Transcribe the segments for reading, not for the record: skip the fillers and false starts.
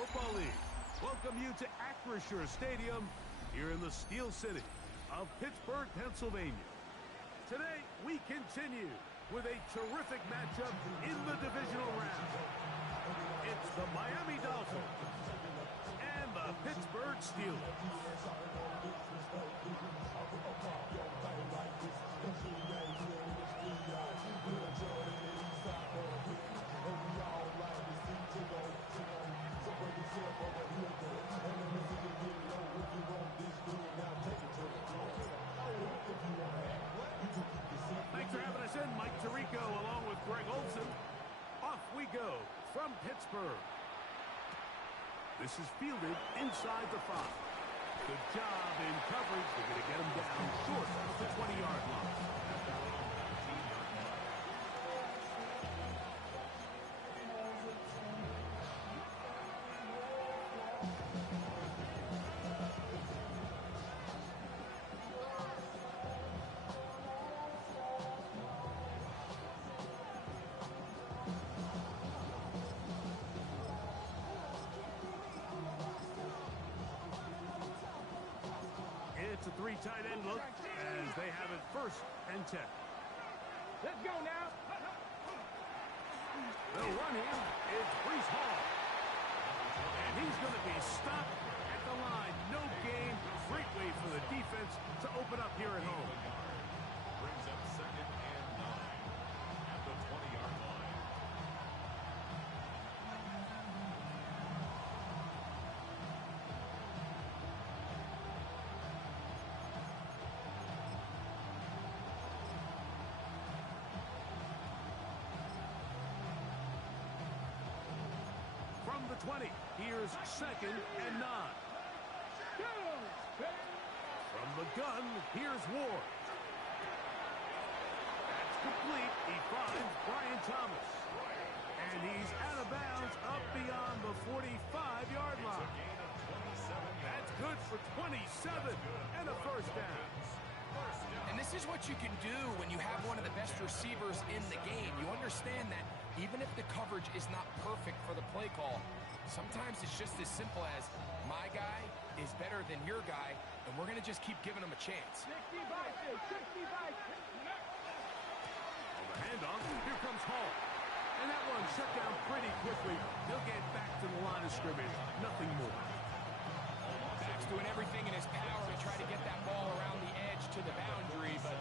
Football League welcome you to Acrisure Stadium here in the Steel City of Pittsburgh, Pennsylvania. Today, we continue with a terrific matchup in the divisional round. It's the Miami Dolphins and the Pittsburgh Steelers. Thanks for having us in, Mike Tirico, along with Greg Olson. Off we go from Pittsburgh. This is fielded inside the 5. Good job in coverage. They're going to get him down short of the 20-yard line. It's a 3 tight end look as they have it 1st and 10. Let's go now. The running is Breece Hall. And he's going to be stopped at the line. No gain. Great way for the defense to open up here at home. Brings up 2nd and 9 at the 20-yard line. From the 20, here's 2nd and 9. From the gun, here's Ward. That's complete. He finds Brian Thomas. And he's out of bounds up beyond the 45-yard line. That's good for 27 and a 1st down. And this is what you can do when you have one of the best receivers in the game. You understand that even if the coverage is not perfect for the play call, sometimes it's just as simple as my guy is better than your guy, and we're going to just keep giving him a chance. On the handoff, here comes Hall. And that one shut down pretty quickly. He'll get back to the line of scrimmage. Nothing more. Back's doing everything in his power to try to get that ball around the edge to the boundary, but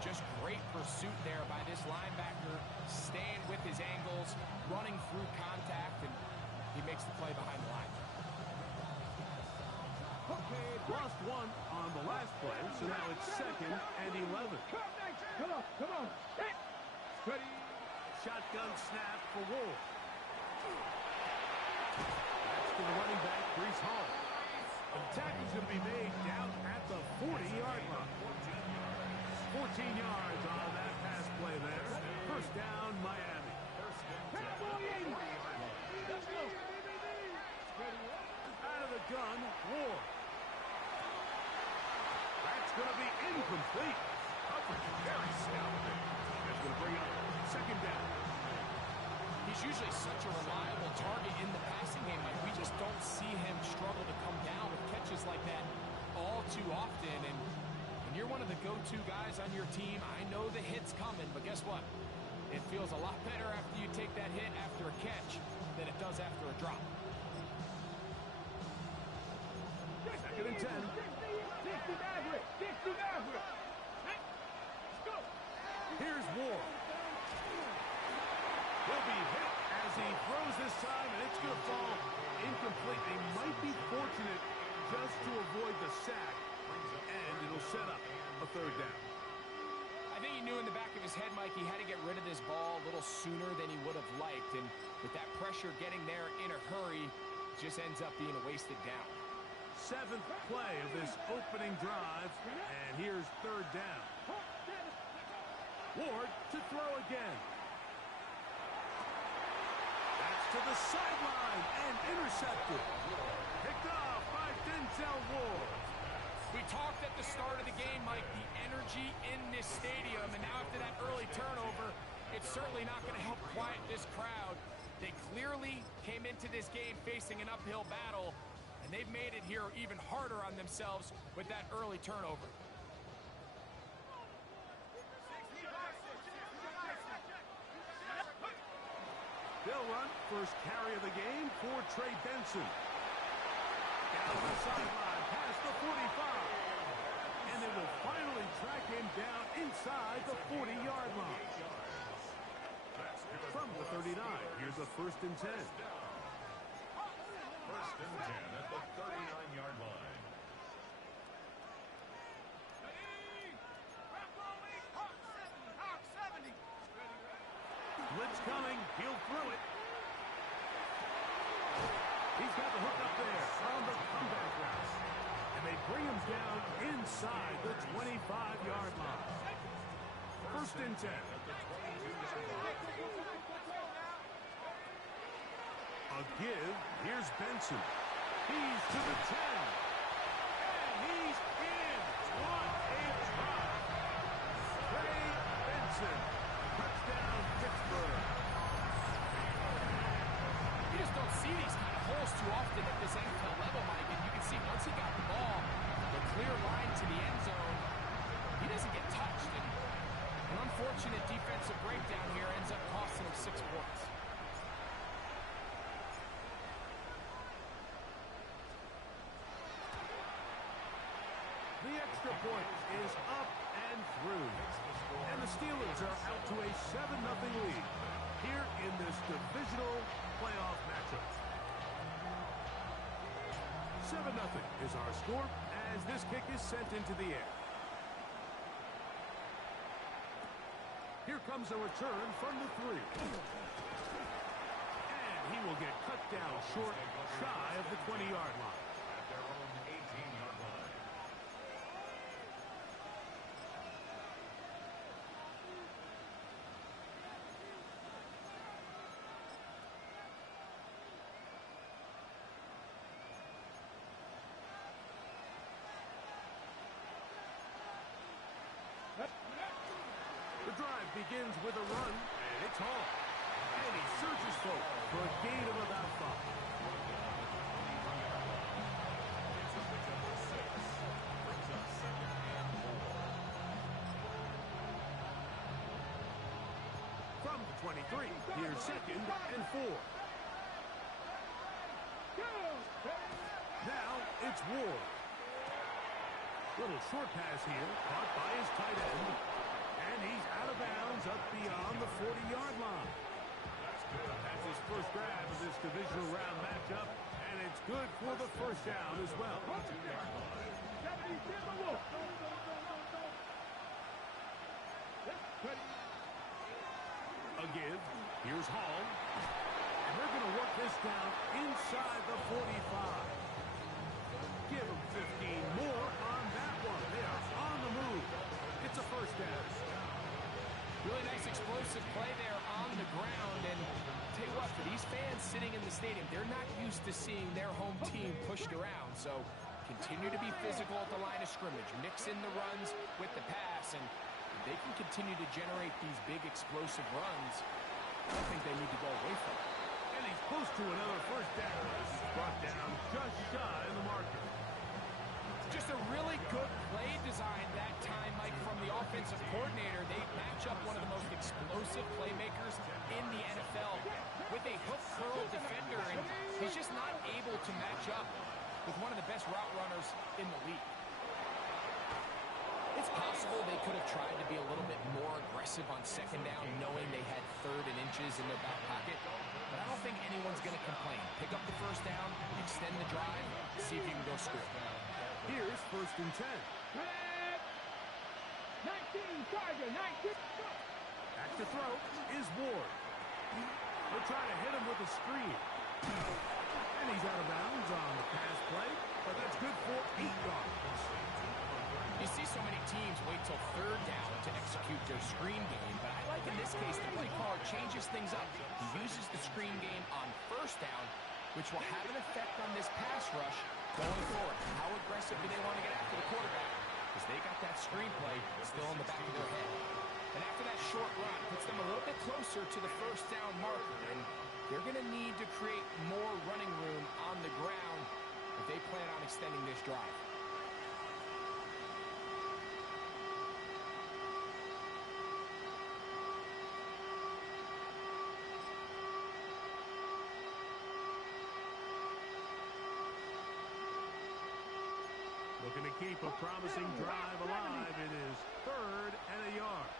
just great pursuit there by this linebacker, staying with his angles, running through contact, and he makes the play behind the line. Okay, lost one on the last play, so now it's 2nd and 11. Come on. Ready. Shotgun snap for Ward. That's to the running back, Breece Hall. The tackle's going to be made down at the 40-yard line. 14 yards on that pass play there. 1st down, Miami. Out of the gun, Ward. That's going to be incomplete. Coverage very stout. That's going to bring up 2nd down. He's usually such a reliable target in the passing game. Like, we just don't see him struggle to come down with catches like that all too often. And when you're one of the go-to guys on your team, I know the hit's coming, but guess what? It feels a lot better after you take that hit after a catch than it does after a drop. 2nd and 10. Here's Ward. He'll be hit as he throws this time, and it's going to fall incomplete. They might be fortunate just to avoid the sack, and it'll set up a 3rd down. I think he knew in the back of his head, Mike, he had to get rid of this ball a little sooner than he would have liked, and with that pressure getting there in a hurry, it just ends up being a wasted down. 7th play of this opening drive, and here's 3rd down. Ward to throw again. That's to the sideline and intercepted. Picked off by Denzel Ward. We talked at the start of the game, Mike, the energy in this stadium, and now after that early turnover, it's certainly not going to help quiet this crowd. They clearly came into this game facing an uphill battle, and they've made it here even harder on themselves with that early turnover. They'll run first carry of the game for Trey Benson. Down the sideline, past the 45. And they will finally track him down inside the 40-yard line. From the 39, here's a 1st and 10. 1st and 10 at the 39-yard line. Blitz coming. He'll throw it. He's got the hook up there on the comeback route. And they bring him down inside the 25-yard line. 1st and 10. A give. Here's Benson. He's to the 10. And he's in. What a try. Trey Benson. Touchdown, Pittsburgh. You just don't see these kind of holes too often at this NFL level, Mike. And you can see once he got the ball, the clear line to the end zone, he doesn't get touched. And an unfortunate defensive breakdown here ends up costing him 6 points. The extra point is up and through. And the Steelers are out to a 7-0 lead here in this divisional playoff matchup. 7-0 is our score as this kick is sent into the air. Here comes a return from the 3. And he will get cut down short, shy of the 20-yard line. At their own 18-yard line. The drive begins with a run, and it's Hall. And he surges forward for a gain of about 5. It's a pickup of 6. Brings up 2nd and 4. From the 23, here's 2nd and 4. Now it's Ward. Little short pass here, caught by his tight end. And he's out of bounds up beyond the 40-yard line. That's his first grab of this divisional round matchup, and it's good for the 1st down as well. A give. Here's Hall. And they're going to work this down inside the 45. Give him 15 more on that one. They are on the move. It's a 1st down. Really nice explosive play there on the ground. And tell you what, for these fans sitting in the stadium, they're not used to seeing their home team pushed around. So continue to be physical at the line of scrimmage. Mix in the runs with the pass, and they can continue to generate these big explosive runs. I don't think they need to go away from it. And he's close to another 1st down. He's brought down just shy of the marker. Just a really good play design that time, Mike, from the offensive coordinator. They match up one of the most explosive playmakers in the NFL with a hook curl defender, and he's just not able to match up with one of the best route runners in the league. It's possible they could have tried to be a little bit more aggressive on 2nd down, knowing they had 3rd and inches in their back pocket. But I don't think anyone's going to complain. Pick up the 1st down, extend the drive, see if you can go score. Here's 1st and 10. 19, Tiger, 19. Back to throw is Ward. They're trying to hit him with a screen. And he's out of bounds on the pass play, but that's good for 8 yards. You see so many teams wait till 3rd down to execute their screen game, but I like in this case the play caller changes things up. He uses the screen game on 1st down, which will have an effect on this pass rush going forward. How aggressive do they want to get after the quarterback? Because they got that screen play still in the back of their head. And after that short run, puts them a little bit closer to the 1st down marker. And they're going to need to create more running room on the ground if they plan on extending this drive. Looking to keep a promising drive alive. It is 3rd and a yard.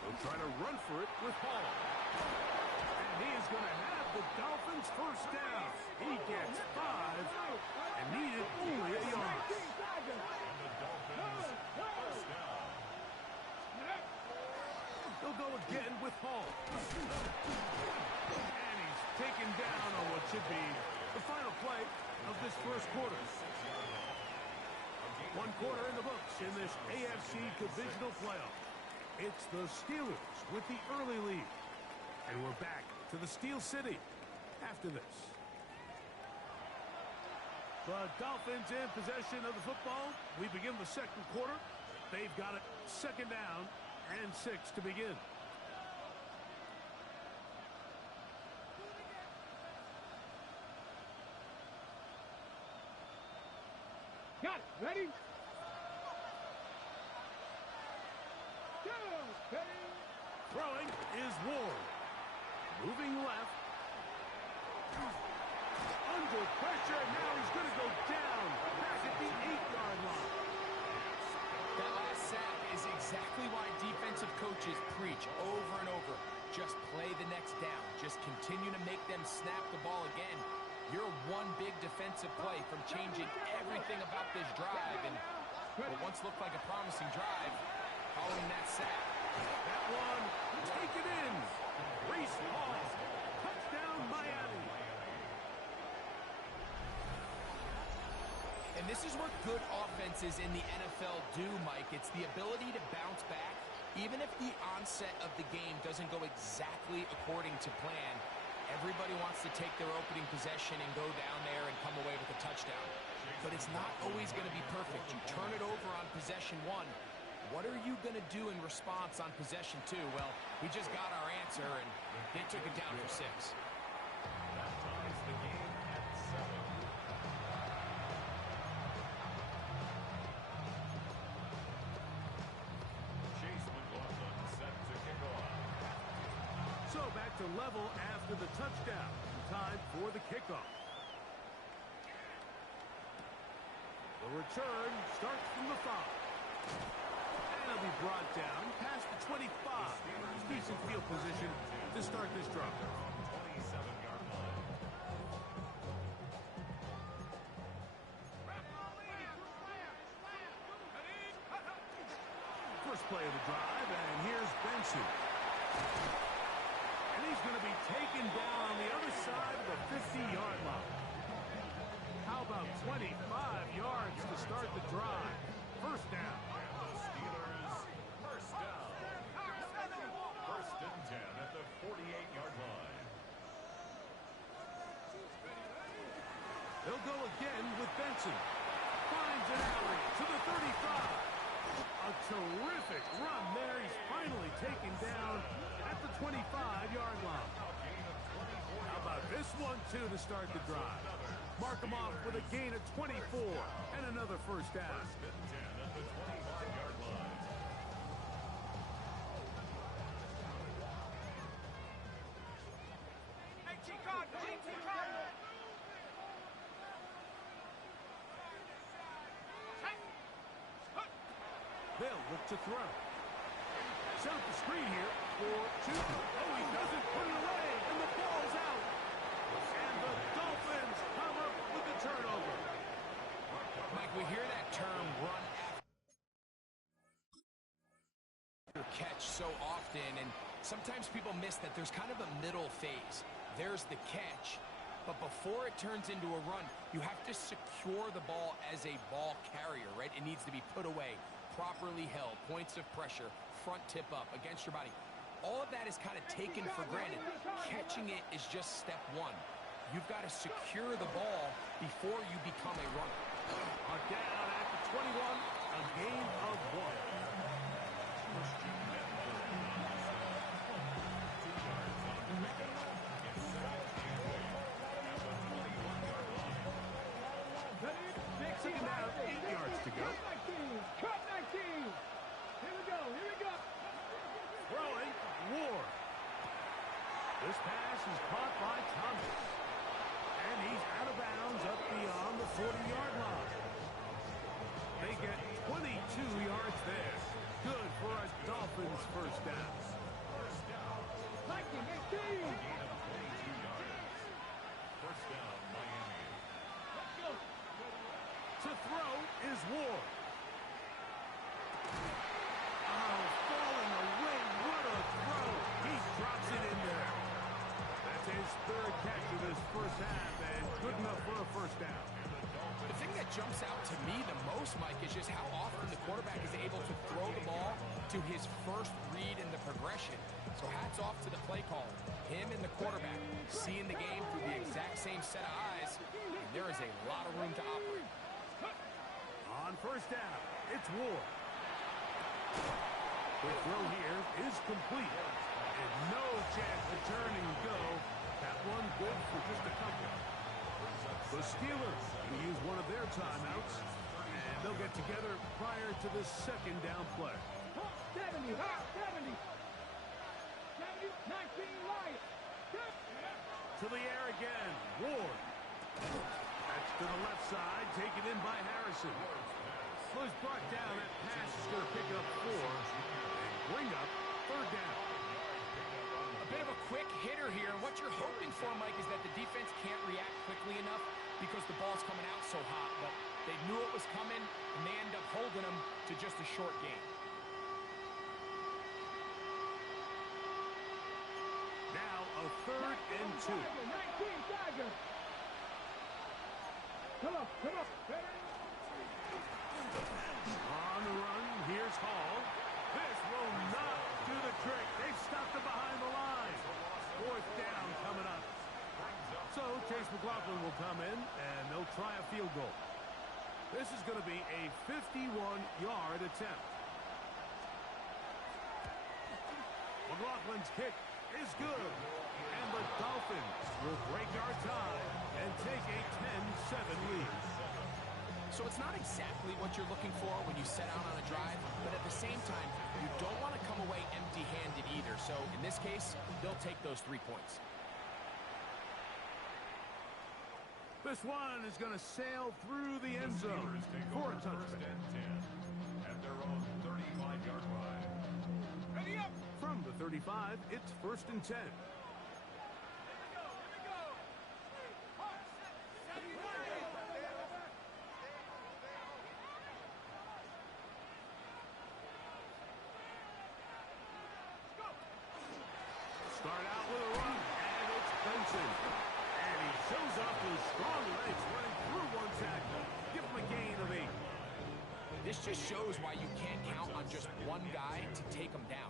They'll try to run for it with Hall. And he is going to have the Dolphins first down. He gets 5 and needed only a yard. They'll go again with Hall. And he's taken down on what should be the final play of this first quarter. 1 quarter in the books in this AFC divisional playoff. It's the Steelers with the early lead. And we're back to the Steel City after this. The Dolphins in possession of the football. We begin the second quarter. They've got it 2nd down and 6 to begin. Got it. Ready? Go, ready? Throwing is Ward. Moving left. Under pressure. Now he's going to go down. Back at the 8-yard line. That last sack is exactly why defensive coaches preach over and over. Just play the next down. Just continue to make them snap the ball again. You're one big defensive play from changing everything about this drive. And what once looked like a promising drive, following that sack. That one taken in. Breece Hall. Touchdown, Miami. And this is what good offenses in the NFL do, Mike. It's the ability to bounce back, even if the onset of the game doesn't go exactly according to plan. Everybody wants to take their opening possession and go down there and come away with a touchdown. But it's not always going to be perfect. You turn it over on possession 1. What are you going to do in response on possession 2? Well, we just got our answer, and they took it down for 6. That ties the game at 7. Chase McLaughlin set to kick off. So back to level after the touchdown. Time for the kickoff. The return starts from the 5. And it'll be brought down past the 25. Decent field position to start this drive. 27-yard line. First play of the drive, and here's Benson. And he's going to be taken down on the other side of the 50-yard line. How about 25 yards to start the drive? First down. The Steelers first down. First and 10 at the 48-yard line. They'll go again with Benson. Finds an alley to the 35. A terrific run there. He's finally taken down at the 25-yard line. How about this one, too, to start the drive? Mark him off with a gain of 24 and another first down. First and 10 at the 25-yard line. They'll look to throw. Set up the screen here for 2. Oh, he doesn't put it away, and the ball's out. And the Dolphins come up with the turnover. Mike, we hear that term run after catch so often, and sometimes people miss that there's kind of a middle phase. There's the catch, but before it turns into a run, you have to secure the ball as a ball carrier, right? It needs to be put away, properly held, points of pressure, front tip up against your body. All of that is kind of taken for granted. Catching it is just step 1. You've got to secure the ball before you become a runner. Are down at the 21, a gain of 1. Second down, 8 yards to go. Cut 19. Here we go. Here we go. Throwing, Ward. This pass is caught by Thomas. And he's out of bounds up beyond the 40-yard line. They get 22 yards there. Good for a Dolphins first down. Viking 18. First down, Miami. Let's go. To throw is Ward. Oh, falling away. What a throw. He drops it in there. That's his third catch of this first half, and good enough for a first down. The thing that jumps out to me the most, Mike, is just how often the quarterback is able to throw the ball to his first read in the progression. So hats off to the play caller. Him and the quarterback seeing the game through the exact same set of eyes, and there is a lot of room to operate. On first down, it's Ward. The throw here is complete. And no chance to turn and go. That one good for just a couple. The Steelers will use one of their timeouts, and they'll get together prior to the second down play. 70. 70. 19 Lions. To the air again, Ward. That's to the left side, taken in by Harrison. Was brought down. That pass is going to pick up 4 and bring up third down. A bit of a quick hitter here, and what you're hoping for, Mike, is that the defense can't react quickly enough because the ball's coming out so hot, but they knew it was coming, and they end up holding them to just a short game. Now a third and 2. 19 Tiger. Come on. Come on. On the run, here's Hall. This will not do the trick. They've stopped him behind the line. Fourth down coming up. So Chase McLaughlin will come in, and they'll try a field goal. This is going to be a 51-yard attempt. McLaughlin's kick is good. And the Dolphins will break our tie and take a 10-7 lead. So it's not exactly what you're looking for when you set out on a drive, but at the same time, you don't want to come away empty-handed either. So in this case, they'll take those 3 points. This one is going to sail through the end zone for a touchdown. At their own 35-yard line. Ready up. From the 35, it's first and 10. Start out with a run, and it's Benson. And he shows off his strong legs running through one tackle. Give him a gain of 8. This just shows why you can't count on just one guy to take him down.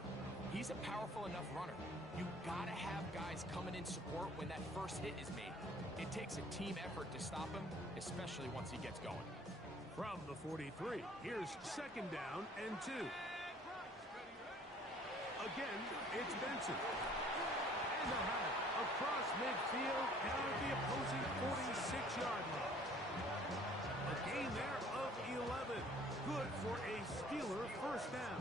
He's a powerful enough runner. You gotta have guys coming in support when that first hit is made. It takes a team effort to stop him, especially once he gets going. From the 43, here's second down and 2. Again, it's Benson. And they'll have it across midfield down at the opposing 46-yard line. A gain there of 11. Good for a Steeler first down.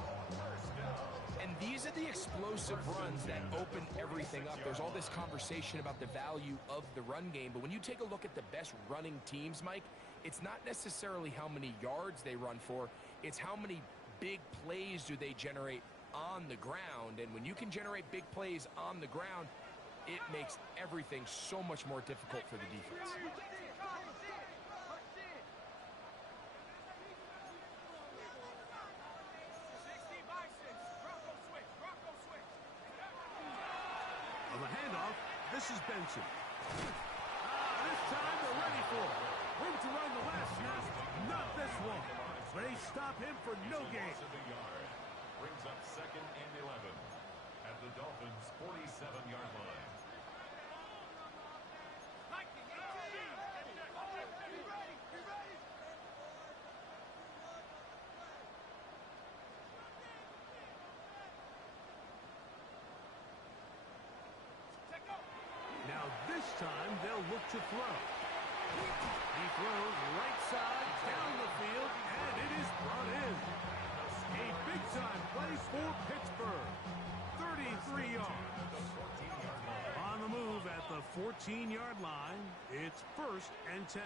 And these are the explosive runs that open everything up. There's all this conversation about the value of the run game, but when you take a look at the best running teams, Mike, it's not necessarily how many yards they run for, it's how many big plays do they generate on the ground. And when you can generate big plays on the ground, it makes everything so much more difficult for the defense. On the handoff, this is Benson. This time they're ready for it. Room to run the last snap, not this one. They stop him for no gain. Brings up second and 11 at the Dolphins' 47-yard line. time, they'll look to throw. He throws right side, down the field, and it is brought in. A big-time play for Pittsburgh. 33 yards. On the move at the 14-yard line, it's 1st and 10.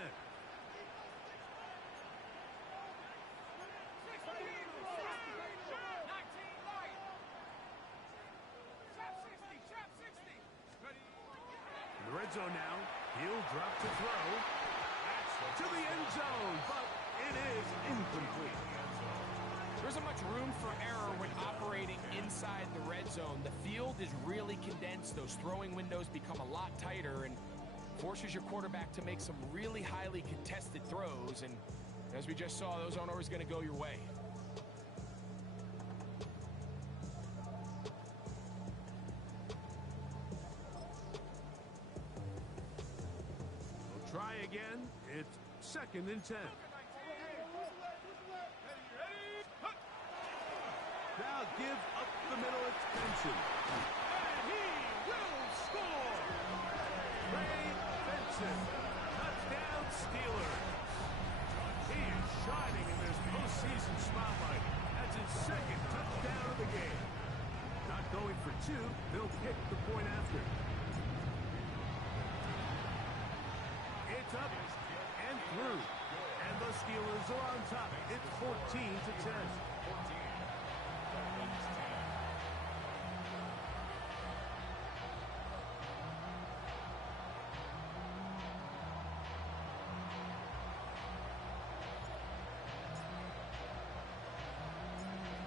In the red zone now, he'll drop to throw. That's to the end zone, but it is incomplete. There isn't much room for error when operating inside the red zone. The field is really condensed. Those throwing windows become a lot tighter and forces your quarterback to make some really highly contested throws. And as we just saw, those aren't always going to go your way. We'll try again. It's 2nd and 10. Now give up the middle extension. And he will score! Trey Benson. Touchdown Steelers. He is shining in this postseason spotlight. That's his 2nd touchdown of the game. Not going for 2. They'll kick the point after. It's up and through. And the Steelers are on top. It's 14 to 10.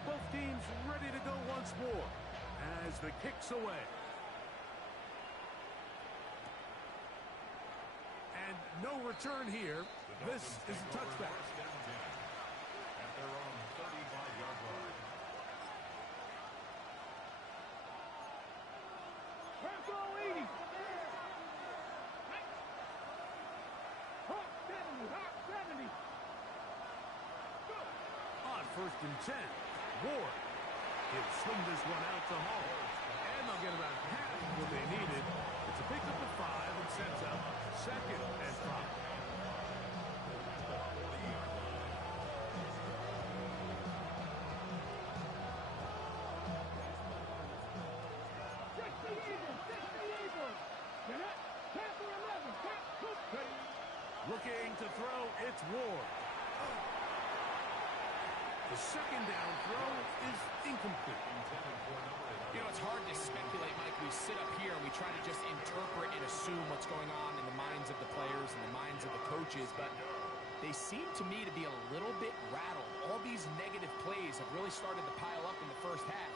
Both teams ready to go once more as the kick's away. And no return here. This is a touchback. At their own 35-yard line. First all 80. Hot 70. Hot 70. On 1st and 10, Ward. He'll swing this one out to Hall. And they'll get about half what they needed. It's a pickup of 5 and sets up 2nd and 5. Looking to throw, it's Ward. The 2nd down throw is incomplete. You know, it's hard to speculate, Mike. We sit up here and we try to just interpret and assume what's going on in the minds of the players and the minds of the coaches, but they seem to me to be a little bit rattled. All these negative plays have really started to pile up in the first half.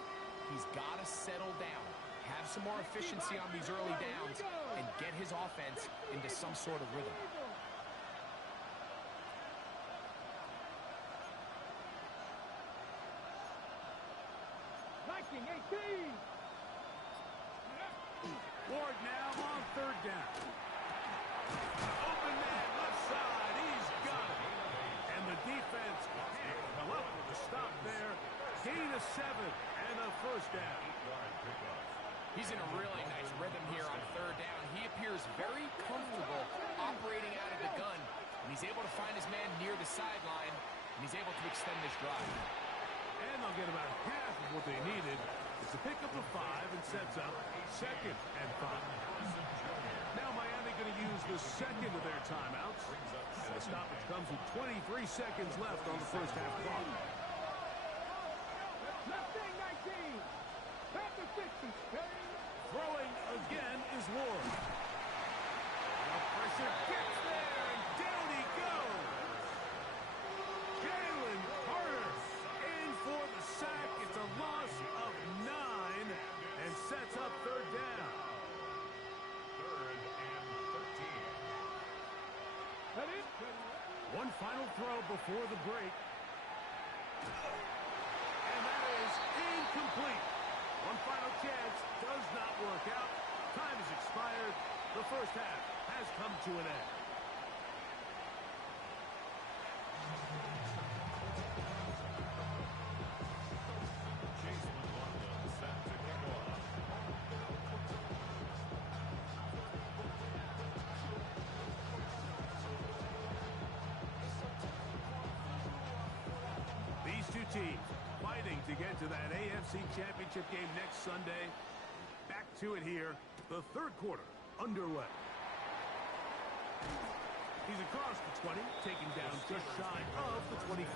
He's got to settle down, have some more efficiency on these early downs, and get his offense into some sort of rhythm. Ward now on 3rd down. Open man left side. He's got it. And the defense can't come up with a stop there. Gain of 7 and a 1st down. He's in a really nice rhythm here on 3rd down. He appears very comfortable operating out of the gun. And he's able to find his man near the sideline. And he's able to extend this drive. And they'll get about half of what they needed. It's a pickup of 5 and sets up 2nd and 5. Now Miami going to use the 2nd of their timeouts. And the stoppage comes with 23 seconds left on the first half clock. Throwing again is Ward. The pressure gets there, and down he goes. Jalen Carter in for the sack. It's a loss of 9 and sets up 3rd down. 3rd and 13. One final throw before the break. And that is incomplete. One final chance does not work out. Time has expired. The first half has come to an end. Chase McLaughlin set to kick off. teams fighting to get to that AFC Championship game next Sunday. Back to it here. The third quarter underway. He's across the 20, taking down just shy of the 25.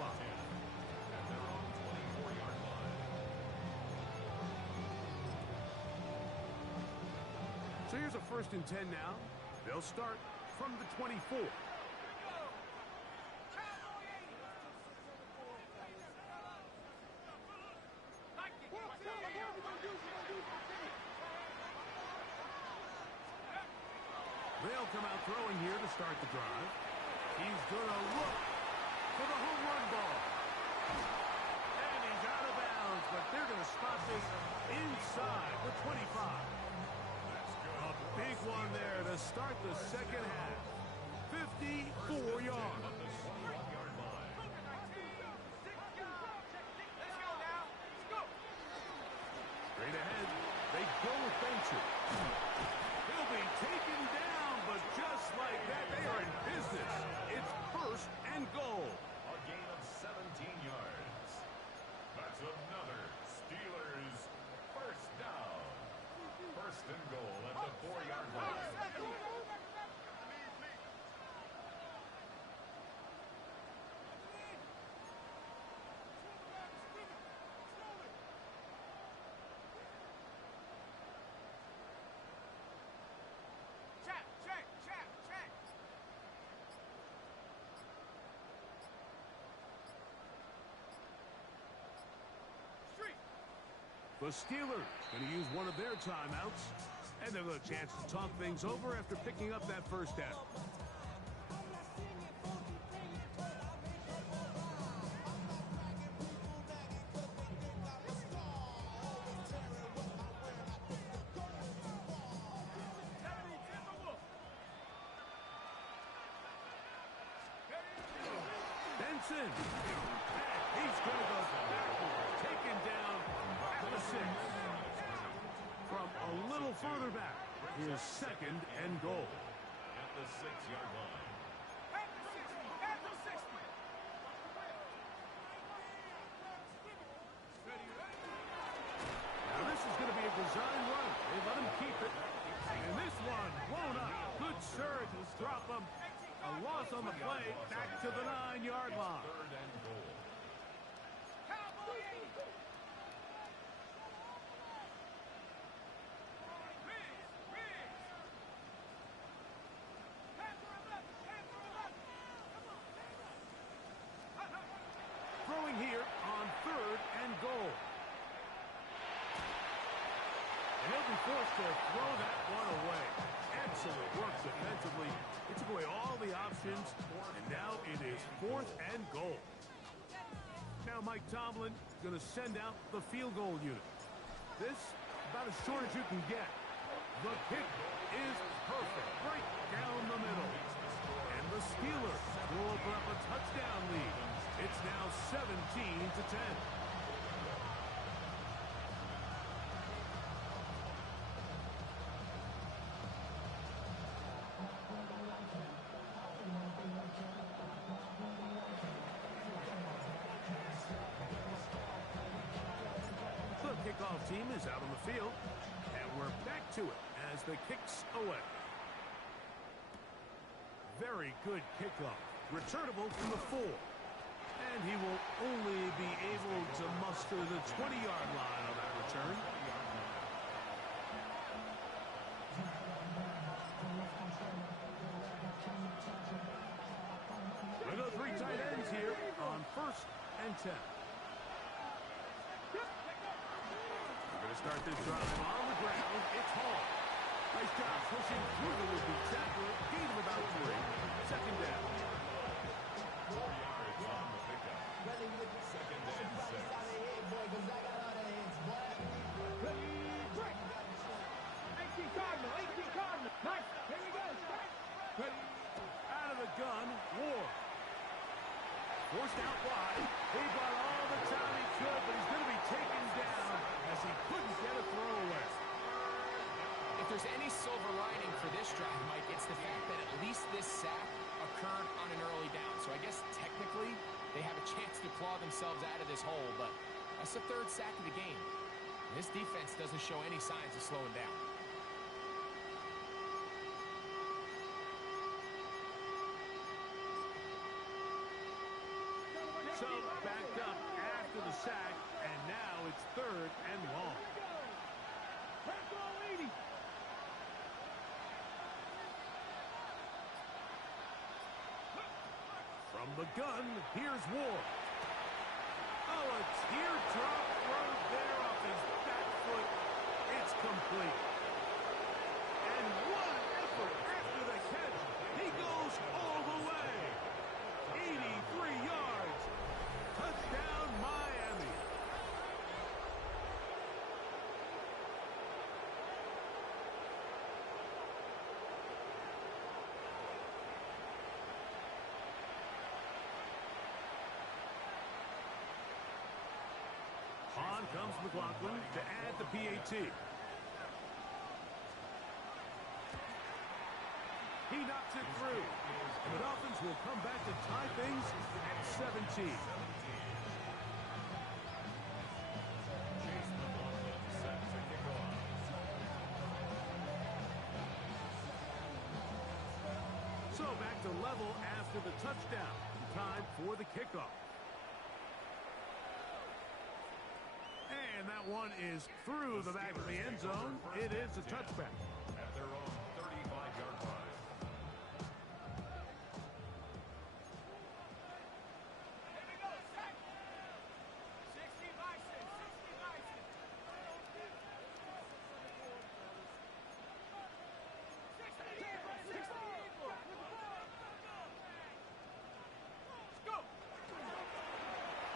So here's a 1st and 10 now. They'll start from the 24. They'll come out throwing here to start the drive. He's going to look for the home run ball. And he's out of bounds, but they're going to spot this inside the 25. A big one there to start the second half. 54 yards. Straight ahead, they go with Benson. He'll be taken down, but just like that, they are in business. It's 1st and goal. A gain of 17 yards. That's another Steelers 1st down. 1st and goal at the 4-yard line. The Steelers going to use one of their timeouts, and they'll have a chance to talk things over after picking up that 1st down. Benson, and he's going to go backwards, taken down at the 6. From a little further back, here's 2nd and goal. At the 6-yard line. Now this is going to be a design run. They let him keep it. And this one blown up. Good surge will drop him. A loss on the play, back to the 9-yard line. 3rd and goal. Throwing here on 3rd and goal. And he'll be forced to throw that one away. Excellent work defensively. It took away all the options, and now it is 4th and goal. Now Mike Tomlin going to send out the field goal unit. This about as short as you can get. The kick is perfect, right down the middle. And the Steelers will open up a touchdown lead. It's now 17-10. The kickoff team is out on the field, and we're back to it as the kick's away. Very good kickoff. Returnable from the 4. And he will only be able to muster the 20-yard line on that return. We go 3 tight ends here on 1st and 10. We're going to start this drive on the ground. It's Hall. Nice job pushing through the would-be tackler. Gain of about 3. 2nd down. 4 yards on the pickup. 2nd and 6. Nice. Here we go. Out of the gun, Ward. Forced out wide. He brought all the time he could, but he's going to be taken down as he couldn't get a throw away. If there's any silver lining for this drive, Mike, it's the fact that at least this sack occurred on an early down. So I guess technically they have a chance to claw themselves themselves out of this hole, but that's the third sack of the game. This defense doesn't show any signs of slowing down. So backed up after the sack, and now it's third and long. Crack all 80. From the gun, here's Ward. Oh, a teardrop throw there off his back foot. It's complete. And what an effort after the catch. He goes all the way. 83 yards. Touchdown, Miami. On comes McLaughlin to add the PAT. He knocks it through. And the Dolphins will come back to tie things at 17. Chase McLaughlin set to kick off. So back to level after the touchdown. Time for the kickoff. And that one is through the back of the end zone. It is a touchback. At their own 35-yard line.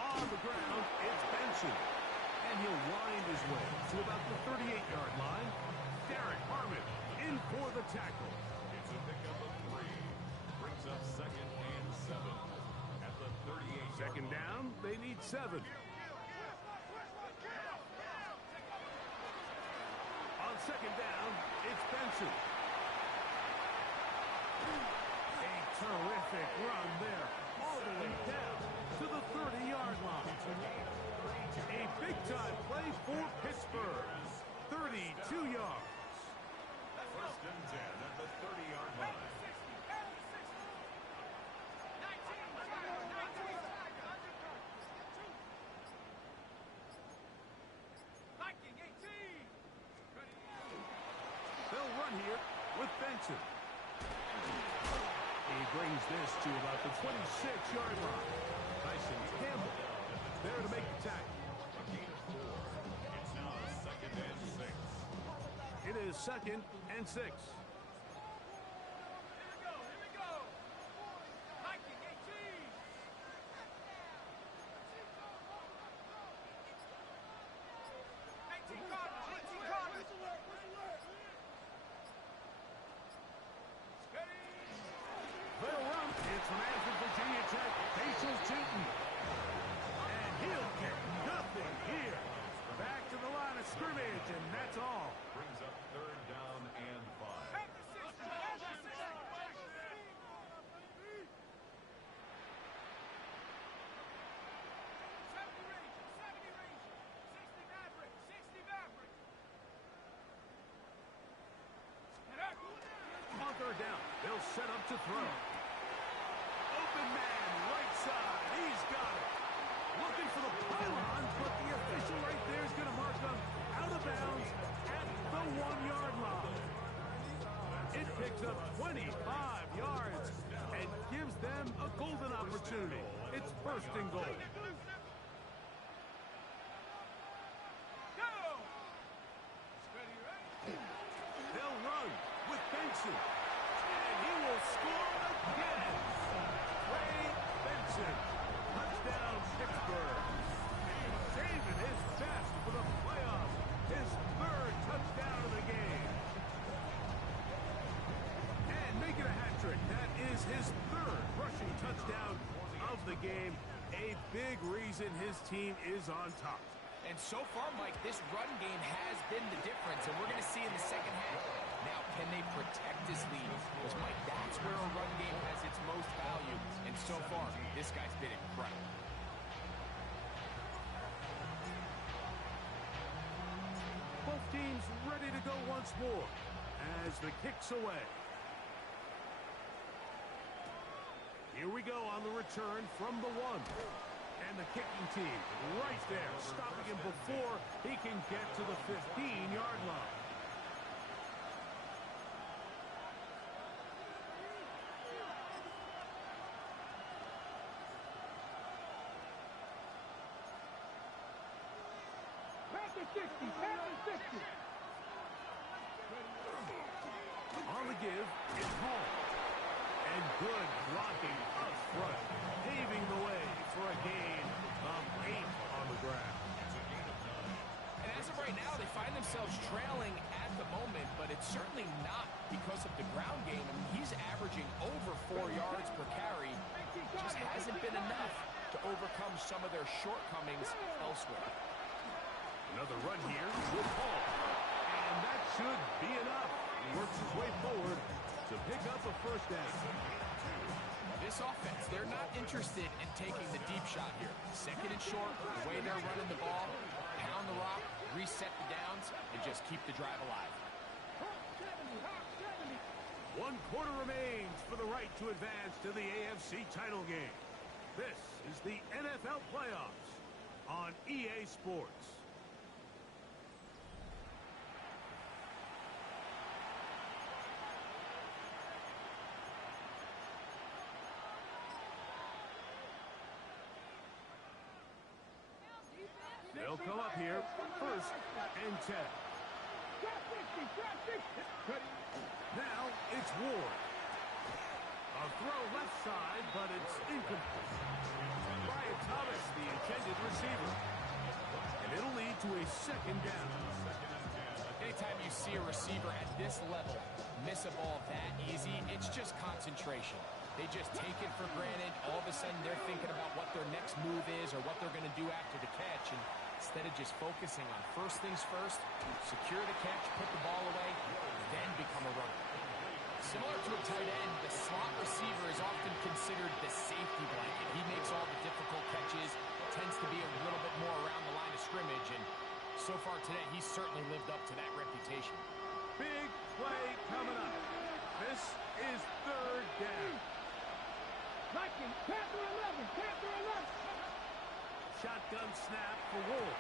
On the ground, it's Benson. And he'll wind his way to about the 38-yard line. Derek Harmon in for the tackle. It's a pickup of 3. Brings up 2nd and 7. At the 38-yard Second line. down, they need 7. On second down, it's Benson. A terrific run there, all the way down to the 30-yard line. A big-time play for Pittsburgh. 32 yards. First and 10 at the 30-yard line. They'll run here with Benson. He brings this to about the 26-yard line. Tyson Campbell there to make the tackle. A gain of 4. It's now 2nd and 6. It is 2nd and 6. They'll run. It's from Ashford, Virginia Tech, Rachel Tootin. And he'll get nothing here. Back to the line of scrimmage, and that's all. Brings up 3rd down and 5. On third down, they'll set up to throw. Open man, right side. He's got it. Looking for the pylon, but the official right there is going to mark them out of bounds at the 1-yard line. It picks up 25 yards and gives them a golden opportunity. It's first and goal. They'll run with Benson. And he will score again. Trey Benson. Touchdown, Pittsburgh. Saving his best for the playoffs. His 3rd touchdown of the game. And making a hat trick. That is his 3rd rushing touchdown of the game. A big reason his team is on top. And so far, Mike, this run game has been the difference, and we're going to see in the second half. Now, can they protect this lead? Because, Mike, that's where a run game has its most value. And so far, this guy's been incredible. who's ready to go once more as the kick's away. Here we go on the return from the 1. And the kicking team right there, stopping him before he can get to the 15-yard line. On the give, it's Hall. And good blocking up front, paving the way for a gain of 8 on the ground. And as of right now, they find themselves trailing at the moment, but it's certainly not because of the ground game. I mean, he's averaging over 4 yards per carry. Just hasn't been enough to overcome some of their shortcomings elsewhere. Another run here with Hall. And that should be enough. He works his way forward to pick up a first down. This offense, they're not interested in taking the deep shot here. Second and short, the way they're running the ball, pound the rock, reset the downs, and just keep the drive alive. 1 quarter remains for the right to advance to the AFC title game. This is the NFL playoffs on EA Sports. They'll come up here, 1st and 10. Now it's Ward. A throw left side, but it's incomplete. Brian Thomas, the intended receiver. And it'll lead to a 2nd down. Anytime you see a receiver at this level miss a ball that easy, it's just concentration. They just take it for granted. All of a sudden, they're thinking about what their next move is or what they're going to do after the catch. And instead of just focusing on first things first, secure the catch, put the ball away, then become a runner. Similar to a tight end, the slot receiver is often considered the safety blanket. He makes all the difficult catches, tends to be a little bit more around the line of scrimmage, and so far today, he's certainly lived up to that reputation. Big play coming up. This is 3rd down. Vikings, Panther 11, Panther 11. Shotgun snap for Ward.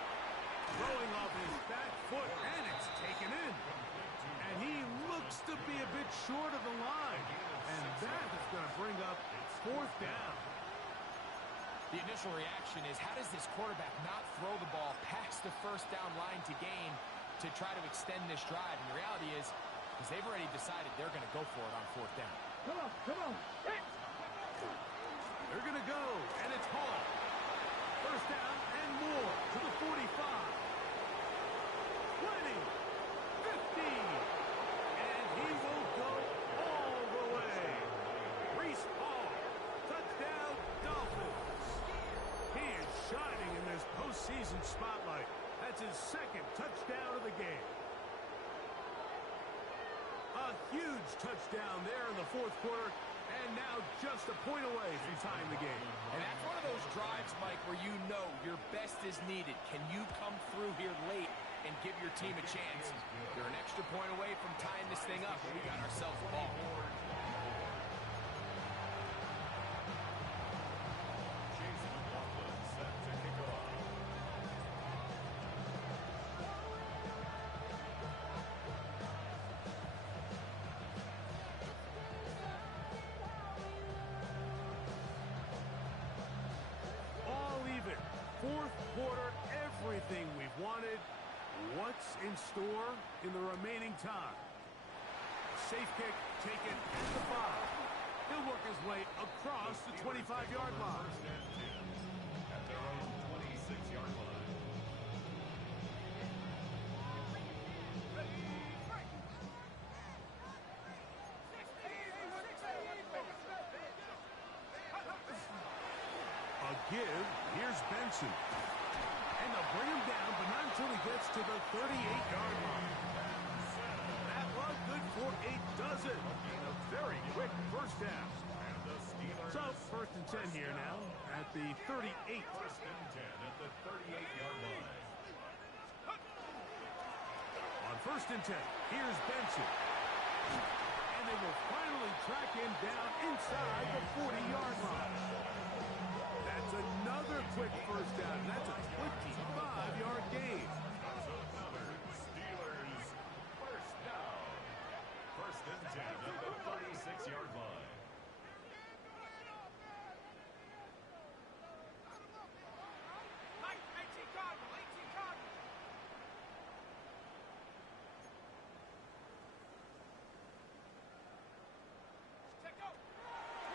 Throwing off his back foot, and it's taken in. And he looks to be a bit short of the line. And that is going to bring up 4th down. The initial reaction is, how does this quarterback not throw the ball past the 1st down line to gain to try to extend this drive? And the reality is they've already decided they're going to go for it on 4th down. Come on, come on. They're going to go, and it's Hall. 1st down and more to the 45. 20. 50. And he will go all the way. Breece Hall. Touchdown, Dolphins. He is shining in this postseason spotlight. That's his 2nd touchdown of the game. A huge touchdown there in the 4th quarter. And now just a point away from tying the game. And that's one of those drives, Mike, where you know your best is needed. Can you come through here late and give your team a chance? You're an extra point away from tying this thing up, and we got ourselves a ball. Everything we've wanted. What's in store in the remaining time? Safe kick taken at the 5. He'll work his way across the 25-yard line. At their own 26-yard line. A give. Here's Benson. And they'll bring him down, but not until he gets to the 38-yard line. That one good for a dozen. A very quick 1st down. So 1st and 10 here now at the 38. 1st and 10 at the 38-yard line. On 1st and 10, here's Benson. And they will finally track him down inside the 40-yard line. That's another quick first down. That's a 25-yard gain. That's another Steelers first down. 1st and 10 at the 36-yard line.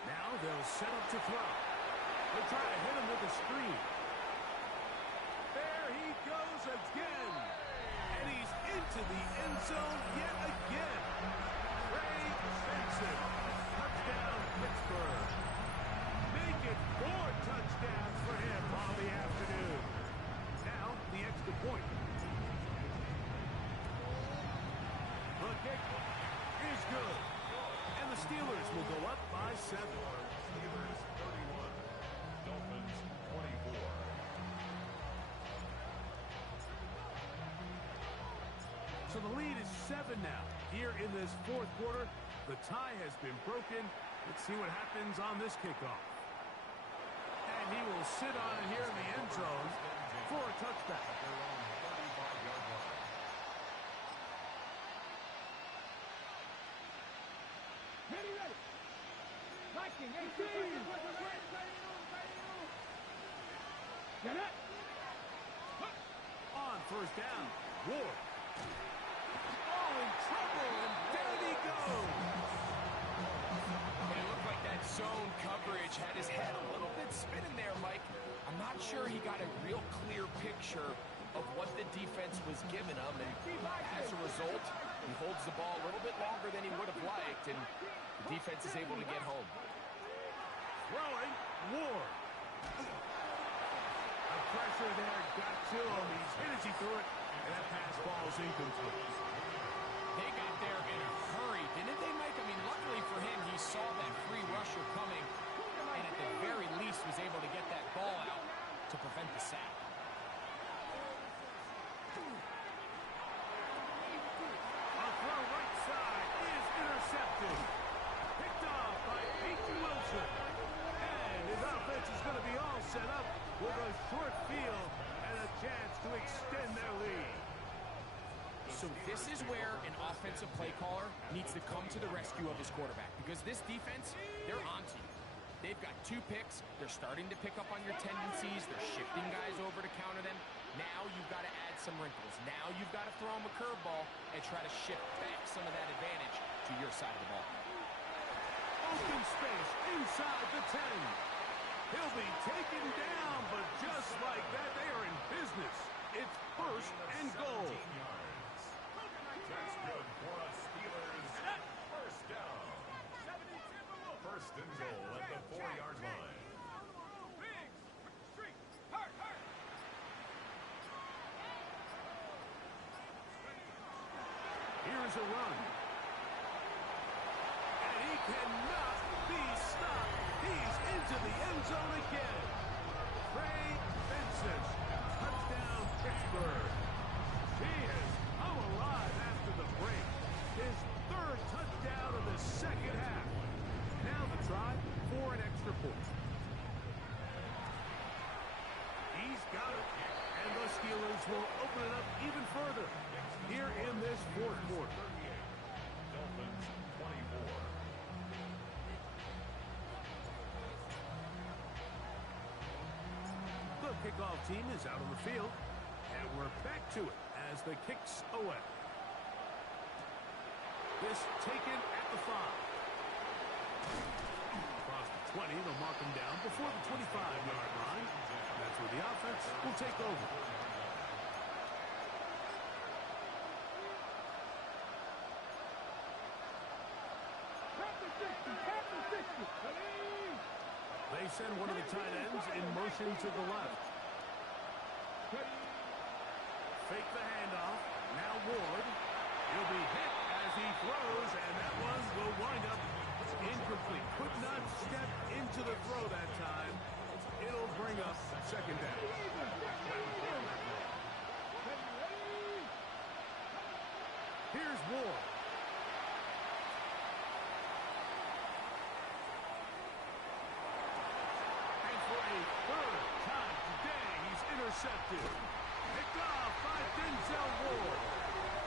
Now they'll set up to throw. They'll try to hit him with a screen. There he goes again. And he's into the end zone yet again. Trey Benson. Touchdown, Pittsburgh. Make it 4 touchdowns for him on the afternoon. Now, the extra point. The kick is good. And the Steelers will go up by 7. Steelers 31, Dolphins 24. So the lead is 7 now. Here in this 4th quarter, the tie has been broken. Let's see what happens on this kickoff. And he will sit on it here in the end zone for a touchback. Their own 35-yard line. Ready. Viking, 18. Get it. On 1st down, Ward. Oh, in trouble, and down he goes. And it looked like that zone coverage had his head a little bit spinning there, Mike. I'm not sure he got a real clear picture of what the defense was giving him, and as a result, he holds the ball a little bit longer than he would have liked, and the defense is able to get home. Throwing, Ward. The pressure there got to him. He's hit as he threw it, and that pass ball's incomplete. They got there in a hurry, didn't they, Mike? I mean, luckily for him, he saw that free rusher coming, and at the very least was able to get that ball out to prevent the sack. A throw right side is intercepted. Picked off by Peyton Wilson. And his offense is going to be all set up with a short field and a chance to extend their lead. So this is where an offensive play caller needs to come to the rescue of his quarterback, because this defense, they're onto you. They've got 2 picks. They're starting to pick up on your tendencies. They're shifting guys over to counter them. Now you've got to add some wrinkles. Now you've got to throw him a curveball and try to shift back some of that advantage to your side of the ball. Open space inside the 10. He'll be taken down, but just like that, they are in business. It's 1st and goal. 17 yards. That's good for a Steelers first down. 1st and goal at the 4-yard line. Here's a run. And he cannot be stopped. He's into the end zone again. Trey Benson. Touchdown, Pittsburgh. He has come alive after the break. His 3rd touchdown of the 2nd half. Now the try for an extra point. He's got it. And the Steelers will open it up even further here in this 4th quarter. 38. Dolphins 24. The kickoff team is out on the field, and we're back to it as the kicks away. This taken at the 5. Across the 20, they'll mark him down before the 25-yard line. That's where the offense will take over. They send one of the tight ends in motion to the left. Fake the handoff. Now Ward. He'll be hit as he throws, and that one will wind up incomplete. Could not step into the throw that time. It'll bring up 2nd down. Ward. And for a third time today, he's intercepted. Picked off by Denzel Ward.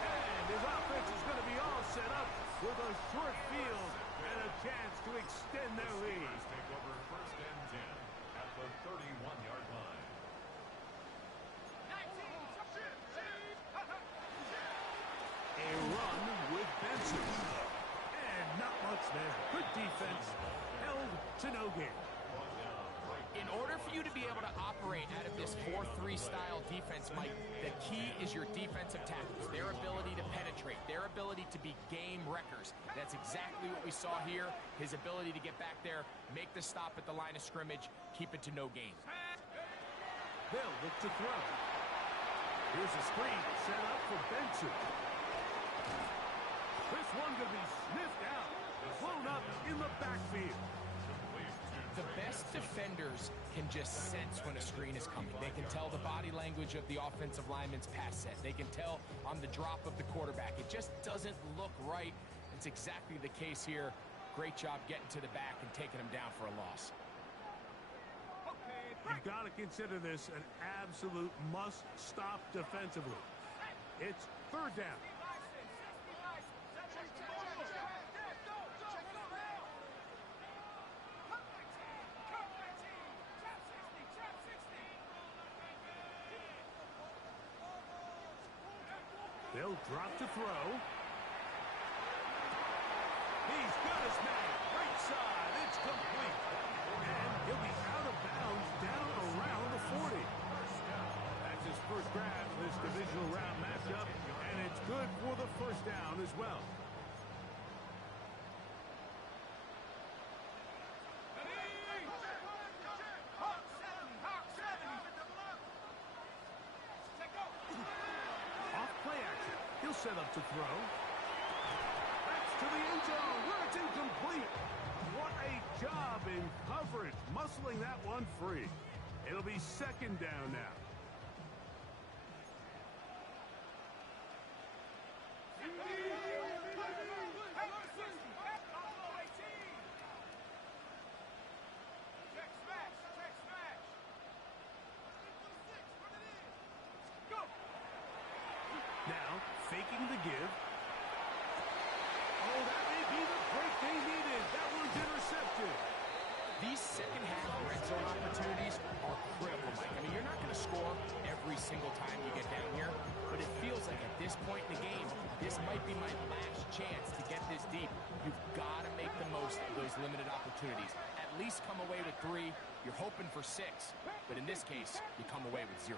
And his offense is going to be all set up with a short field and a chance to extend their lead. Steelers take over first and 10 at the 31-yard line. A run with Benson. And not much there. Good defense. Held to no gain. In order for you to be able to operate out of this 4-3 style defense, Mike, the key is your defensive tackles, their ability to penetrate, their ability to be game wreckers. That's exactly what we saw here, his ability to get back there, make the stop at the line of scrimmage, keep it to no gain. They'll look to throw. Here's a screen set up for Benson. This one going to be sniffed out, blown up in the backfield. The best defenders can just sense when a screen is coming. They can tell the body language of the offensive lineman's pass set. They can tell on the drop of the quarterback. It just doesn't look right. It's exactly the case here. Great job getting to the back and taking him down for a loss. You've got to consider this an absolute must-stop defensively. It's third down. They'll drop to throw. He's got his man. Right side. It's complete. And he'll be out of bounds down around the 40. That's his first grab in this divisional round matchup. And it's good for the first down as well. Set up to throw. That's to the end zone where it's incomplete. What a job in coverage, muscling that one free. It'll be second down now. Now, faking the give. Oh, that may be the break they needed. That one's intercepted. These second-half red zone opportunities are critical, Mike. I mean, you're not going to score every single time you get down here, but it feels like at this point in the game, this might be my last chance to get this deep. You've got to make the most of those limited opportunities. At least come away with 3. You're hoping for 6, but in this case, you come away with 0.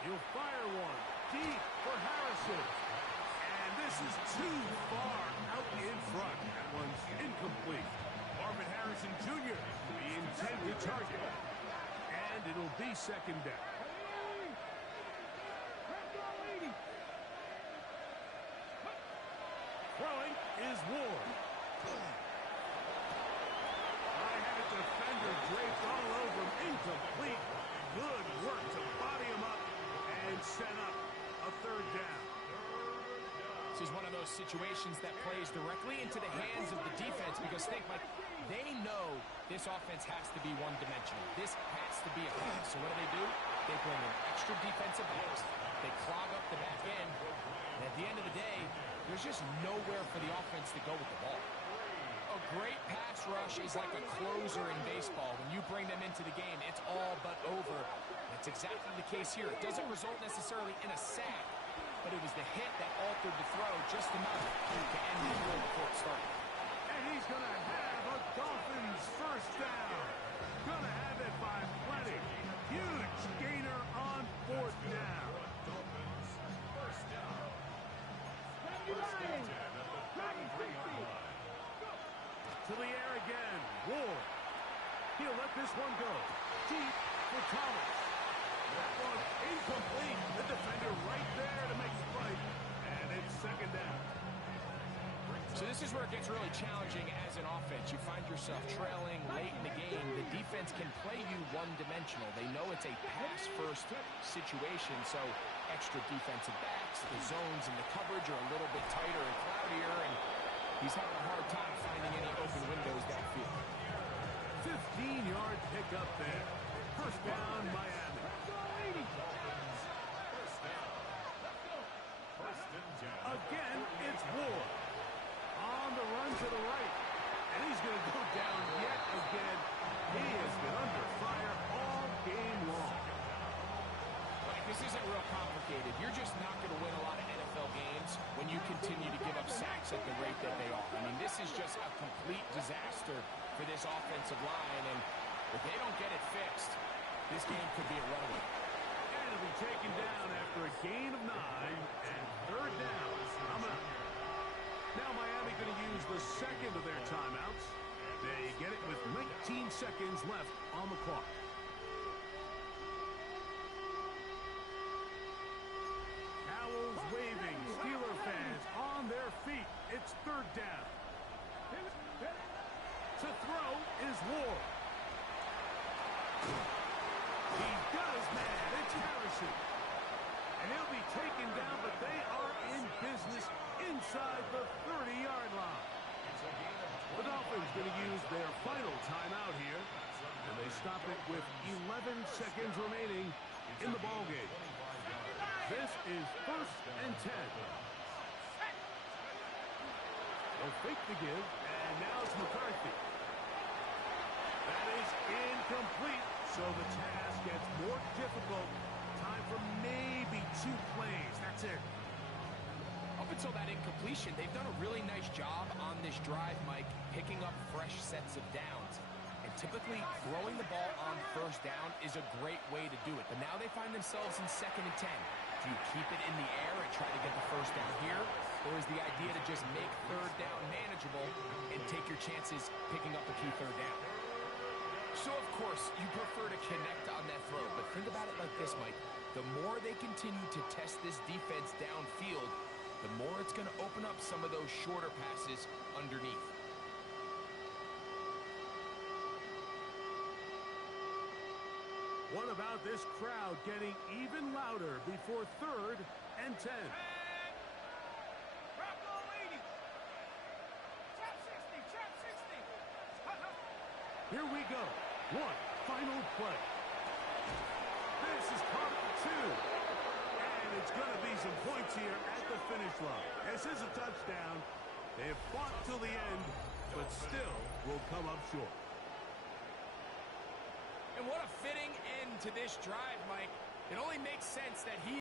He'll fire one deep for Harrison. And this is too far out in front. That one's incomplete. Marvin Harrison Jr., the intended target. And it'll be second down. Throwing is Ward. I had a defender draped all over him. Incomplete. Good work to body him up and set up a third down. This is one of those situations that plays directly into the hands of the defense because think, like, they know this offense has to be one-dimensional. This has to be a pass. So what do? They bring in extra defensive backs. They clog up the back end. And at the end of the day, there's just nowhere for the offense to go with the ball. A great pass rush is like a closer in baseball. When you bring them into the game, it's all but over. That's exactly the case here. It doesn't result necessarily in a sack, but it was the hit that altered the throw just enough to end the throw before it started. And he's going to have a Dolphins first down. Going to have it by plenty. Huge gainer on fourth down. Dolphins first down. To the air again. Ward. He'll let this one go. Deep for Thomas. That one incomplete. The defender right there to make the play. And it's second down. So this is where it gets really challenging as an offense. You find yourself trailing late in the game. The defense can play you one-dimensional. They know it's a pass-first situation, so extra defensive backs. The zones and the coverage are a little bit tighter and cloudier, and he's having a hard time finding any open windows downfield. 15-yard pickup there. First down, Miami. Again, it's Ward. On the run to the right. And he's going to go down yet again. He has been under fire all game long. Like, this isn't real complicated. You're just not going to win a lot of NFL games when you continue to give up sacks at the rate that they are. I mean, this is just a complete disaster for this offensive line, and if they don't get it fixed, this game could be a runaway. And it'll be taken down after a gain of 9 and third down. Now Miami going to use the second of their timeouts. They get it with 19 seconds left on the clock. Towels waving, Steeler fans on their feet. It's third down. To throw is Ward. He does, man. It's Harrison. And he'll be taken down, but they are in business inside the 30-yard line. The Dolphins going to use their final timeout here, and they stop it with 11 seconds remaining in the ballgame. This is 1st and 10. They'll fake the give, and now it's McCarthy. That is incomplete, so the task gets more difficult. Time for maybe 2 plays. That's it. Up until that incompletion, they've done a really nice job on this drive, Mike, picking up fresh sets of downs. And typically, throwing the ball on first down is a great way to do it. But now they find themselves in 2nd and 10. Do you keep it in the air and try to get the first down here? Or is the idea to just make third down manageable and take your chances picking up a key third down? So, of course, you prefer to connect on that throw. But think about it like this, Mike. The more they continue to test this defense downfield, the more it's going to open up some of those shorter passes underneath. What about this crowd getting even louder before 3rd and 10? Here we go. One final play. This is caught at the 2. And it's going to be some points here at the finish line. This is a touchdown. They have fought till the end, but still will come up short. And what a fitting end to this drive, Mike. It only makes sense that he